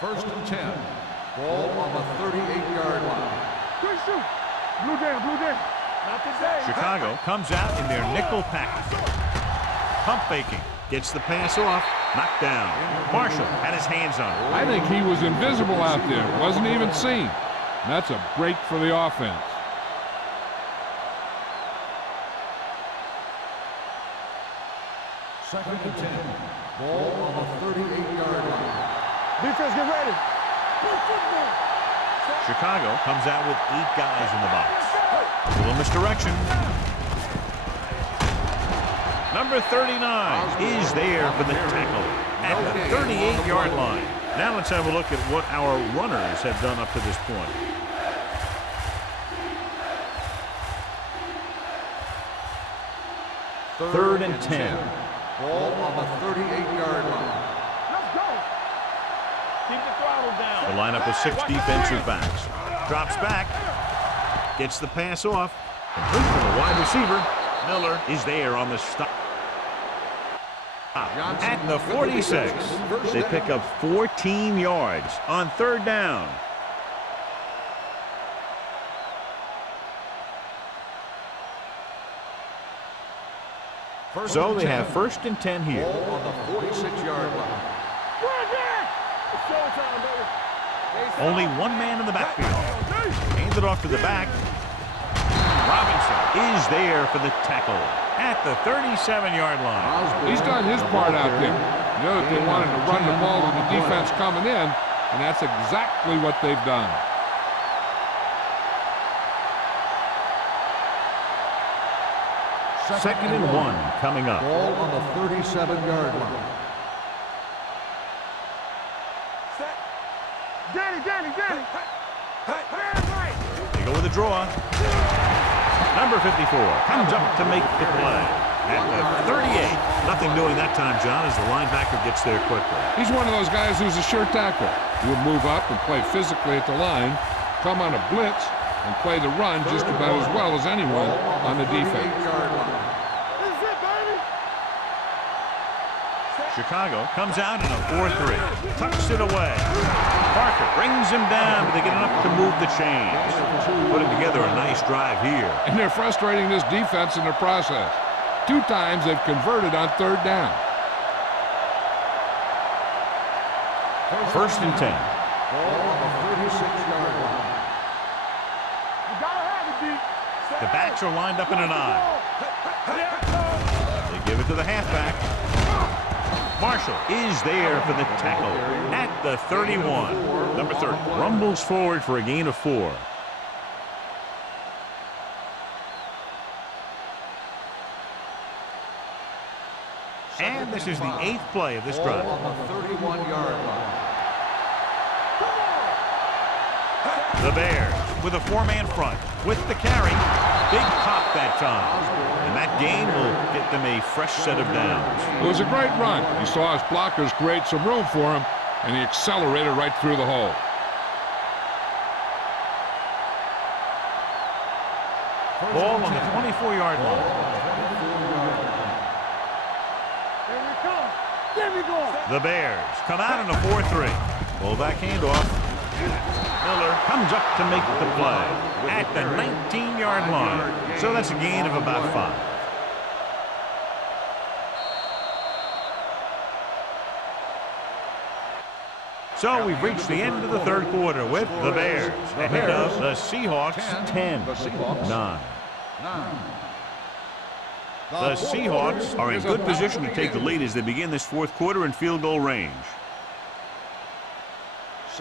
First and 10. Ball on the 38-yard line. Good shoot. Blue down. Not today. Chicago comes out in their nickel package. Pump faking. Gets the pass off. Knocked down. Marshall had his hands on it. I think he was invisible out there. Wasn't even seen. And that's a break for the offense. Second and 10. Ball on the 38-yard line. Defense, get ready. Chicago comes out with 8 guys in the box. A little misdirection. Number 39 is there for the tackle at the 38-yard line. Now let's have a look at what our runners have done up to this point. Third and 10. Ball on the 38-yard line. Let's go. Keep the throttle down. The lineup of 6 defensive backs. Drops back. Gets the pass off. Complete to the wide receiver. Miller is there on the stop. At the 46. They pick up 14 yards on 3rd down. So they have 1st and 10 here. Ball on the 46-yard line. Only 1 man in the backfield. Hands it off to the back. Robinson is there for the tackle at the 37-yard line. He's done his part out there. You know that they wanted to run the ball with the defense coming in, and that's exactly what they've done. Second and 1 coming up. Ball on the 37-yard line. Danny. They go with a draw. Number 54 comes up to make the play at the 38. Nothing doing that time, John, as the linebacker gets there quickly. He's one of those guys who's a sure tackler. He'll move up and play physically at the line, come on a blitz, and play the run just about as well as anyone on the defense. This is it, baby. Chicago comes out in a 4-3. Tucks it away. Parker brings him down, but they get enough to move the chains. Putting together a nice drive here. And they're frustrating this defense in the process. 2 times they've converted on 3rd down. First and 10. Ball on the 36-yard line. You gotta have it, D. The backs are lined up in an I. They give it to the halfback. Marshall is there for the tackle at the 31. Number 30 rumbles forward for a gain of 4. And this is the 8th play of this drive. Ball on the 31-yard line. The Bears with a four-man front. With the carry, big pop that time. And that gain will get them a fresh set of downs. It was a great run. He saw his blockers create some room for him, and he accelerated right through the hole. Ball on the 24-yard line. Here we come. There we go. The Bears come out in a 4-3. Fullback handoff. Miller comes up to make the play at the 19-yard line. So that's a gain of about 5. So we've reached the end of the third quarter with the Bears ahead of the Seahawks 10-9. The Seahawks are in good position to take the lead as they begin this fourth quarter in field goal range.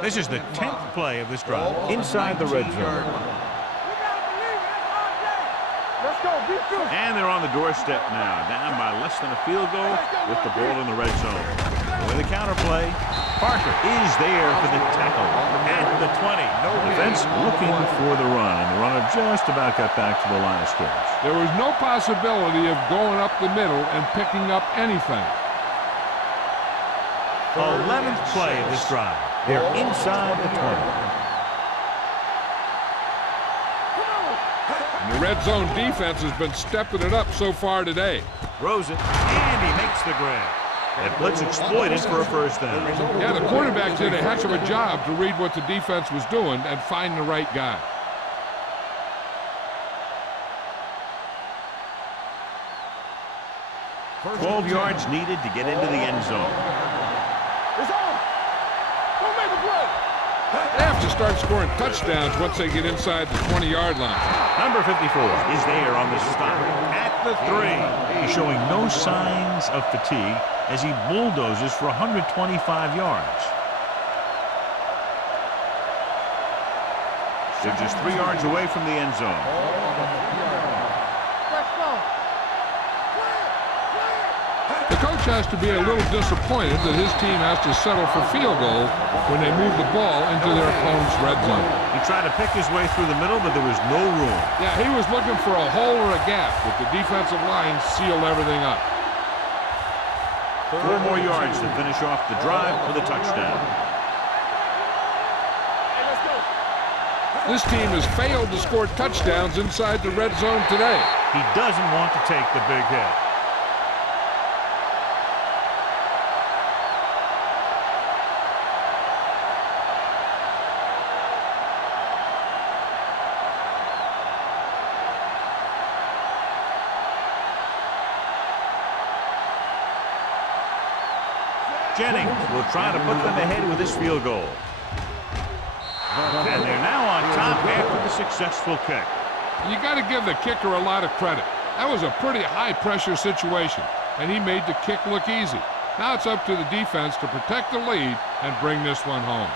This is the 10th play of this drive inside the red zone. Let's go. Be true. And they're on the doorstep now, down by less than a field goal with the ball in the red zone. With the counter play, Parker is there for the tackle at the 20. Defense looking for the run, and the runner just about got back to the line of scrimmage. There was no possibility of going up the middle and picking up anything. 11th play of this drive. They're inside the 20. And the red zone defense has been stepping it up so far today. Throws it, and he makes the grab. That blitz exploited for a first down. Yeah, the quarterback did a heck of a job to read what the defense was doing and find the right guy. First 12 yards needed to get into the end zone. It's on. Don't make a play. They have to start scoring touchdowns once they get inside the 20-yard line. Number 54 is there on the stop at the 3. He's showing no signs of fatigue as he bulldozes for 125 yards. They're just 3 yards away from the end zone. Let's go. The coach has to be a little disappointed that his team has to settle for field goal when they move the ball into their opponent's red zone. He tried to pick his way through the middle, but there was no room. Yeah, he was looking for a hole or a gap, but the defensive line sealed everything up. 4 more yards to finish off the drive with a touchdown. This team has failed to score touchdowns inside the red zone today. He doesn't want to take the big hit. Jennings will try to put them ahead with this field goal. And they're now on top after the successful kick. You got to give the kicker a lot of credit. That was a pretty high-pressure situation, and he made the kick look easy. Now it's up to the defense to protect the lead and bring this one home.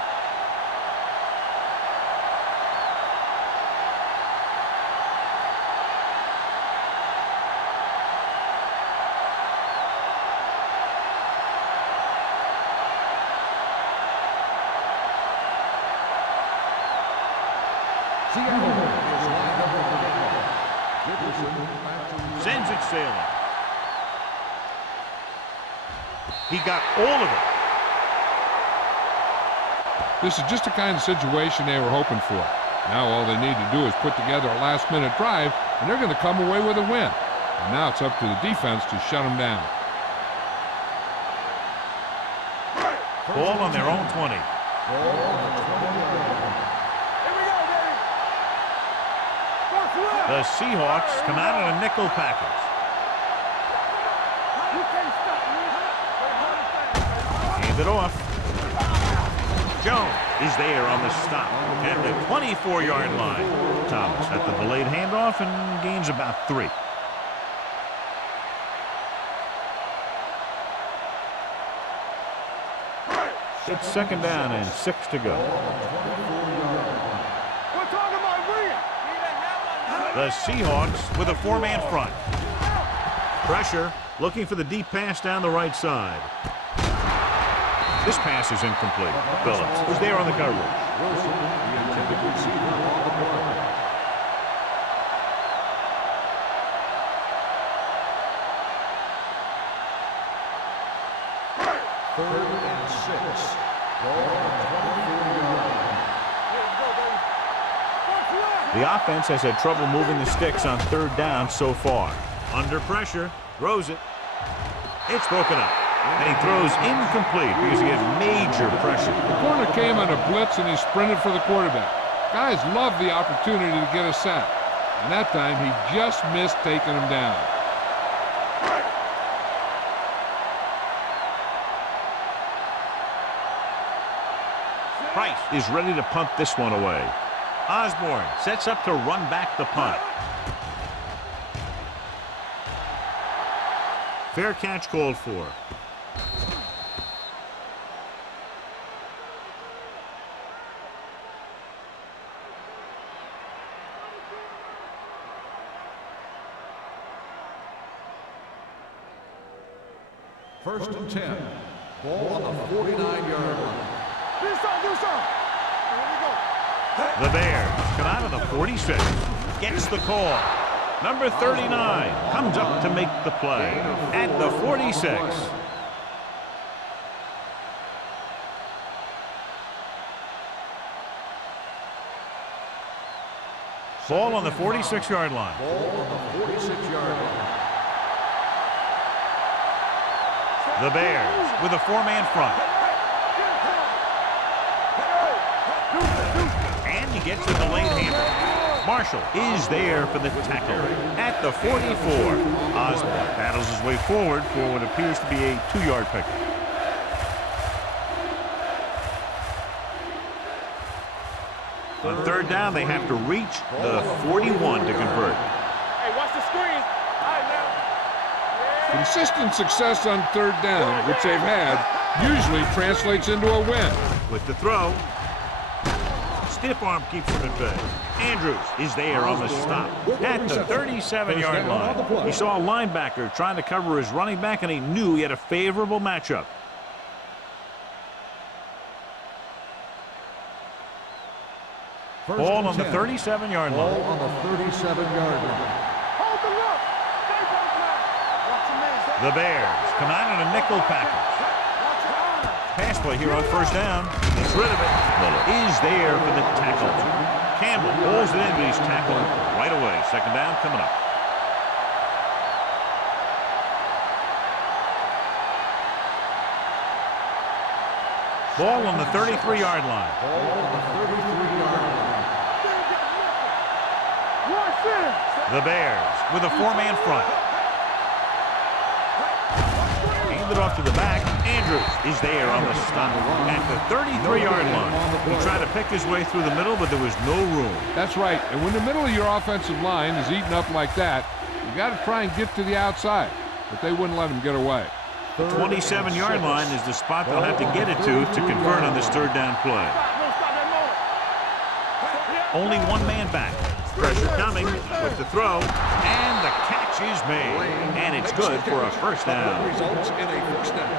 Sends it sailing. He got all of it. This is just the kind of situation they were hoping for. Now all they need to do is put together a last-minute drive, and they're going to come away with a win. And now it's up to the defense to shut them down. Ball on their own 20. The Seahawks come out in a nickel package. Hand it off. Jones is there on the stop at the 24-yard line. Thomas at the delayed handoff and gains about 3. It's second down and 6 to go. The Seahawks with a 4-man front. Pressure, looking for the deep pass down the right side. This pass is incomplete. Phillips is there on the coverage. Wilson, the intended receiver on the play. Third and 6. Ball on the 24-yard line. The offense has had trouble moving the sticks on third down so far. Under pressure, throws it. It's broken up. And he throws incomplete because he had major pressure. The corner came on a blitz and he sprinted for the quarterback. Guys love the opportunity to get a sack. And that time he just missed taking him down. Price is ready to punt this one away. Osborne sets up to run back the punt. Fair catch called for. First and 10. Ball on the 49-yard line. Do some. Here we go. The Bears come out of the 46. Gets the call. Number 39 comes up to make the play at the 46. Ball on the 46-yard line. Ball on the 46-yard line. The Bears with a four-man front. And he gets a delayed handle. Marshall is there for the tackle at the 44. Osborne battles his way forward for what appears to be a 2-yard pickup. On third down, they have to reach the 41 to convert. Hey, watch the screen. All right, now. Consistent success on third down, which they've had, usually translates into a win. With the throw, stiff arm keeps him at bay. Andrews is there on the stop at the 37-yard line. He saw a linebacker trying to cover his running back, and he knew he had a favorable matchup. Ball on the 37-yard line. Ball on the 37-yard line. Hold the look. Stay back now. Watch your man. The Bears come out in a nickel package. Watch your honor. Pass play here on first down. Gets rid of it. Miller is there for the tackle. Campbell pulls it in, but he's tackled right away. Second down coming up. Ball on the 33-yard line. Ball on the 33-yard line. Watch this. The Bears with a four-man front. Hand it off to the back. Andrews is there on the stop at the 33-yard line. He tried to pick his way through the middle, but there was no room. That's right. And when the middle of your offensive line is eaten up like that, you got to try and get to the outside. But they wouldn't let him get away. The 27-yard line is the spot they'll have to get it to convert on this third down play. Only one man back. Pressure coming with the throw, and the catch is made. And it's good for a first down. Results in a first down.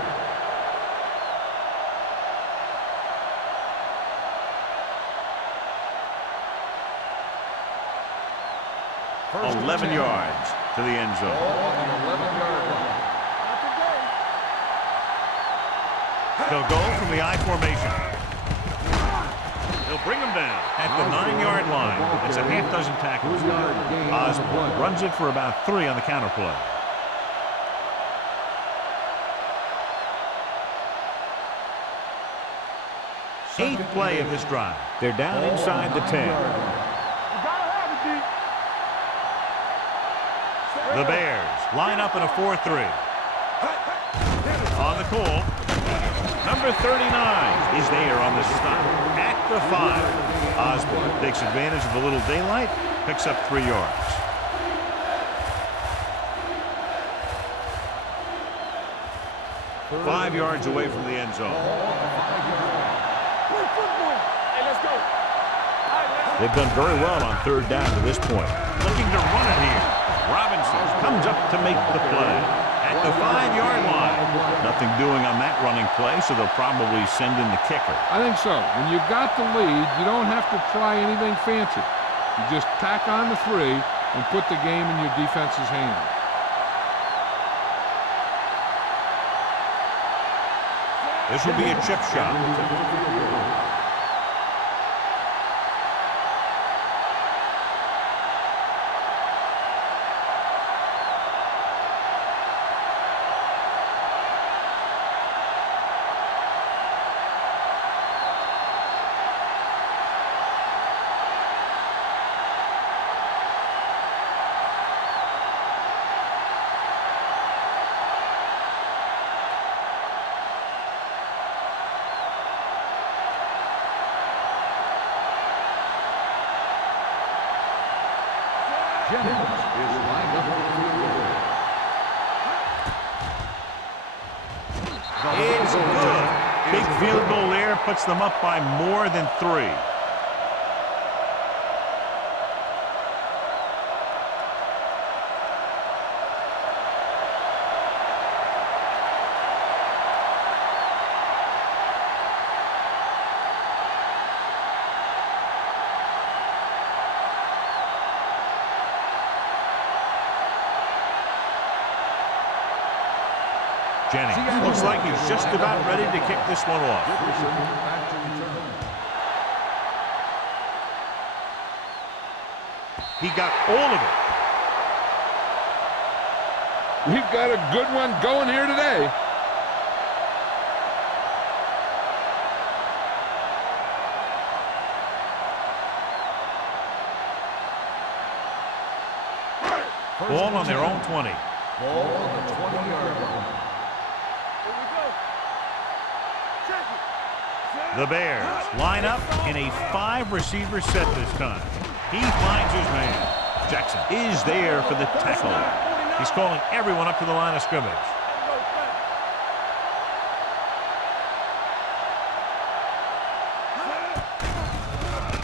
First 11 yards to the end zone. Ball on the 11-yard line. They'll go from the I formation. They'll bring him down at the 9-yard line. It's a half dozen tackles. Osborne runs it for about 3 on the counter play. Eighth play of this drive. They're down inside the 10. The Bears line up in a 4-3. On the call, number 39 is there on the stop at the 5. Osborne takes advantage of a little daylight, picks up 3 yards. Five yards away from the end zone. Hey, let's go. They've done very well on third down to this point. Looking to run it here. Robinson comes up to make the play at the 5-yard line. Nothing doing on that running play, so they'll probably send in the kicker. I think so. When you've got the lead, you don't have to try anything fancy. You just tack on the 3 and put the game in your defense's hands. This will be a chip shot. Jennings is lined up for the field goal. It's good. Big field goal there puts them up by more than 3. Jennings looks like he's just about ready to kick this one off. Back to return. He got all of it. We've got a good one going here today. Ball on their own 20. Ball on the 20-yard line. Here we go. Check it. The Bears line up in a 5-receiver set this time. He finds his man. Jackson is there for the tackle. He's calling everyone up to the line of scrimmage.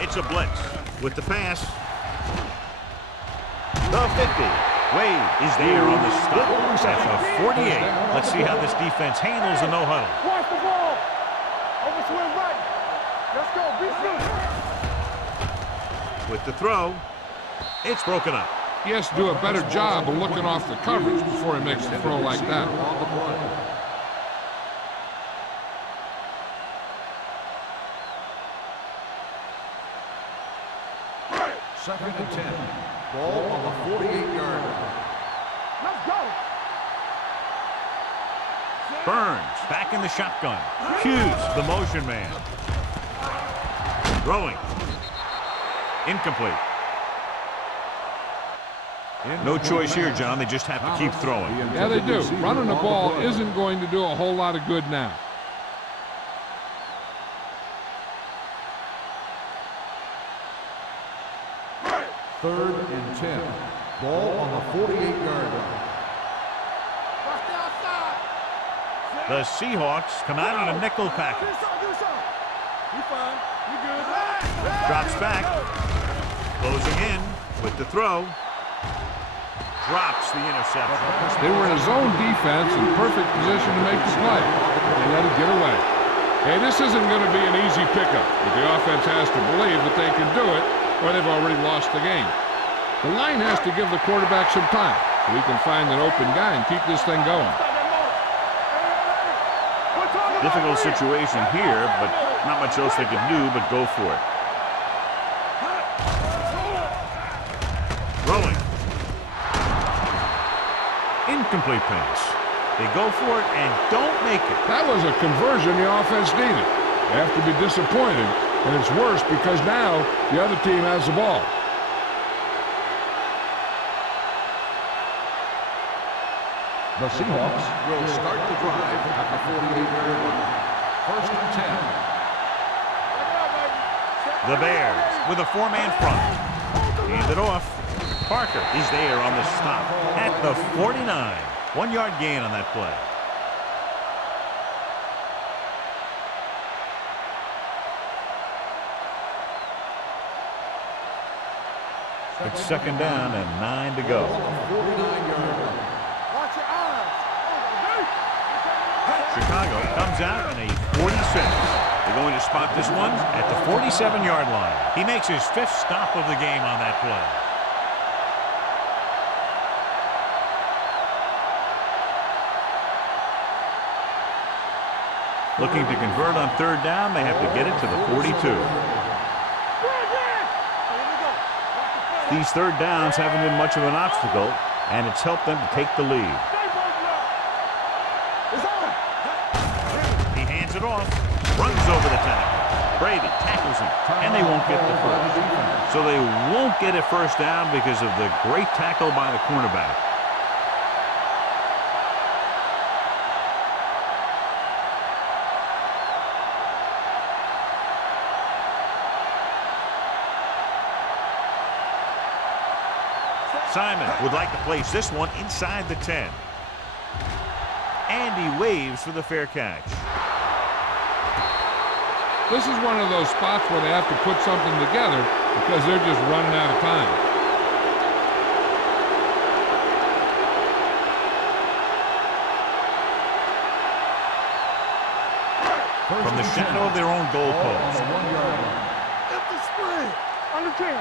It's a blitz with the pass. The 50. Wade is there on the stop. At the 48. Let's see how this defense handles the no-huddle. Watch the ball. Over swing right. Let's go. Be smooth. With the throw, it's broken up. He has to do a better job of looking off the coverage before he makes a throw like that. On the play. Second and 10. Ball on the 48-yard line. Let's go. Burns back in the shotgun. Hughes, the motion man. Throwing. Incomplete. No choice here, John. They just have to keep throwing. Yeah, they do. Running the ball isn't going to do a whole lot of good now. Third and 10. Ball on the 48-yard line. Watch the outside. The Seahawks come out in a nickel package. Give us some. You fine. You good. Drops back. Closing in with the throw. Drops the interception. They were in a zone defense in perfect position to make the play. They let it get away. Hey, this isn't going to be an easy pickup, but the offense has to believe that they can do it, or they've already lost the game. The line has to give the quarterback some time so he can find an open guy and keep this thing going. Difficult situation here, but not much else they can do but go for it. Throwing. Incomplete pass. They go for it and don't make it. That was a conversion the offense needed. They have to be disappointed, and it's worse because now the other team has the ball. The Seahawks will start the drive at the 48-yard line. First and 10. The Bears with a 4-man front. Hand it off. Parker is there on the stop at the 49. 1-yard gain on that play. It's second down and 9 to go. 49-yard line. Watch your eyes. Comes out in a 46. They're going to spot this one at the 47-yard line. He makes his 5th stop of the game on that play. Looking to convert on 3rd down, they have to get it to the 42. These 3rd downs haven't been much of an obstacle, and it's helped them to take the lead. He hands it off, runs over the tackle. Brady tackles him, and they won't get the first. So they won't get a 1st down because of the great tackle by the cornerback. Simon would like to place this one inside the 10. And he waves for the fair catch. This is one of those spots where they have to put something together because they're just running out of time. From the shadow of their own goal post. Empty spread. Under 10.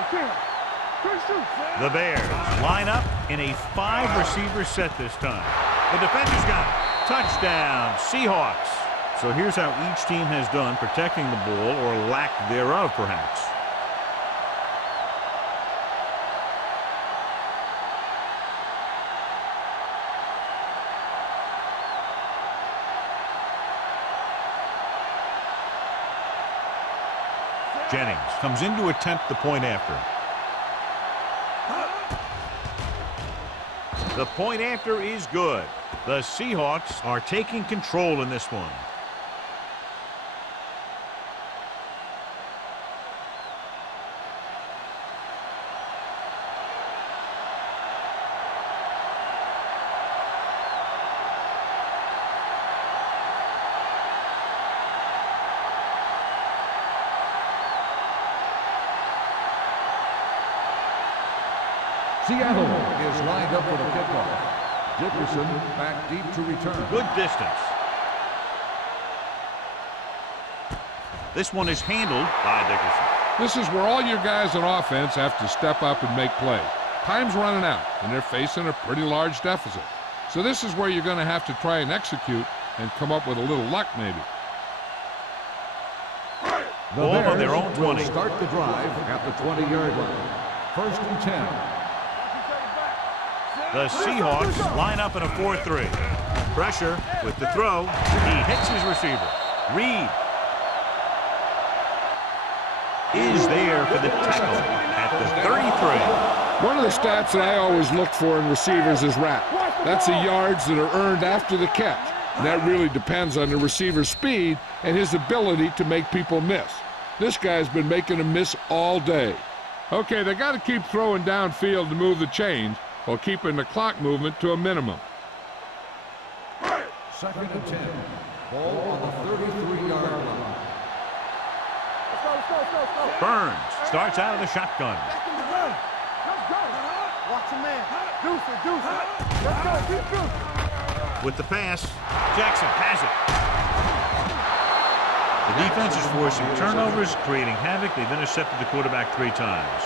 The Bears line up in a 5-receiver set this time. The defender's got it. Touchdown, Seahawks. So here's how each team has done protecting the ball, or lack thereof, perhaps. Jennings comes in to attempt the point after. The point after is good. The Seahawks are taking control in this one. Seattle is lined up for the kickoff. Dickerson back deep to return. Good distance. This one is handled by Dickerson. This is where all your guys on offense have to step up and make plays. Time's running out, and they're facing a pretty large deficit. So this is where you're going to have to try and execute and come up with a little luck, maybe. The Ball Bears on their own 20. will start the drive at the 20-yard line. 1st and 10. The Seahawks line up in a 4-3. Pressure with the throw. He hits his receiver. Reed is there for the tackle at the 33. One of the stats that I always look for in receivers is RAP. That's the yards that are earned after the catch. And that really depends on the receiver's speed and his ability to make people miss. This guy's been making them miss all day. Okay, they got to keep throwing downfield to move the chains while keeping the clock movement to a minimum. 2nd and 10. Ball on the 33-yard line. Let's go. Burns starts out of the shotgun. Let's go. Watch a man. Deuce it. Let's go. Keep deuce. With the pass, Jackson has it. The defense is forcing turnovers, creating havoc. They've intercepted the quarterback 3 times.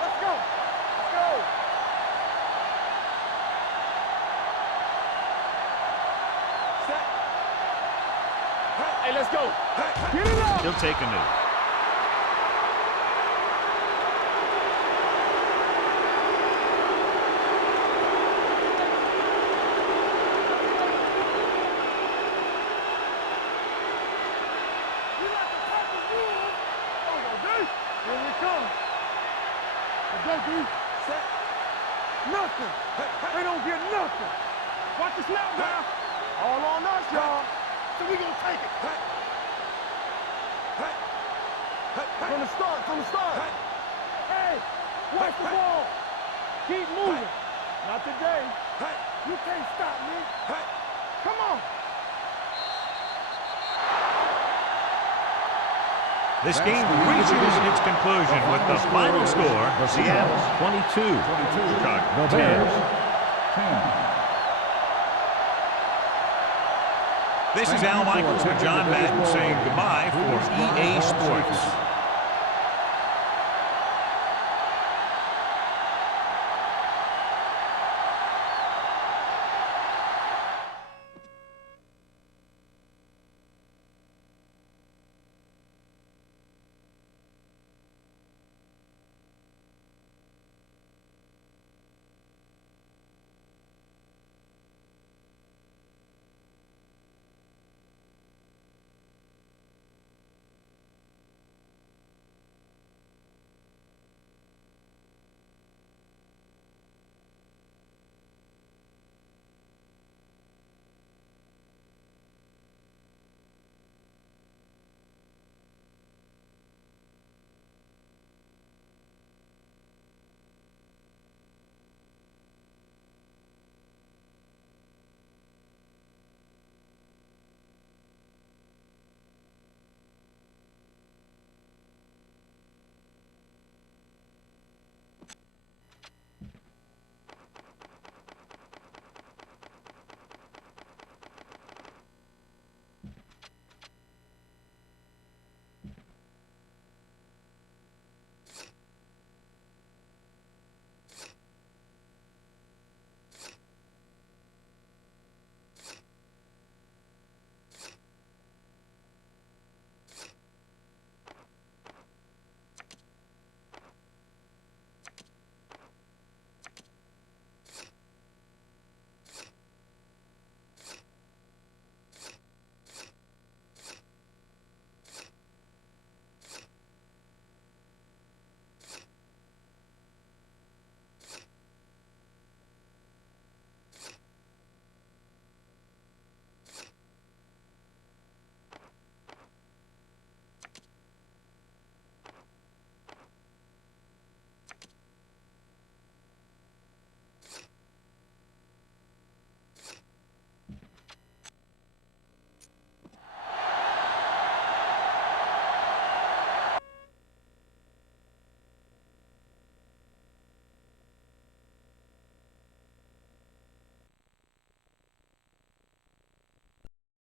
Let's go. Set. Hey, let's go. Get it up. He'll take a knee. Set. Nothing. They don't get nothing. Watch the snap now. All on us, y'all. So we gonna take it. From the start. Hey, watch the ball. Keep moving. Not today. You can't stop me. Come on. This game reaches its conclusion with the final score, Seattle 22, Chicago 10. This is Al Michaels with John Madden saying goodbye for EA Sports.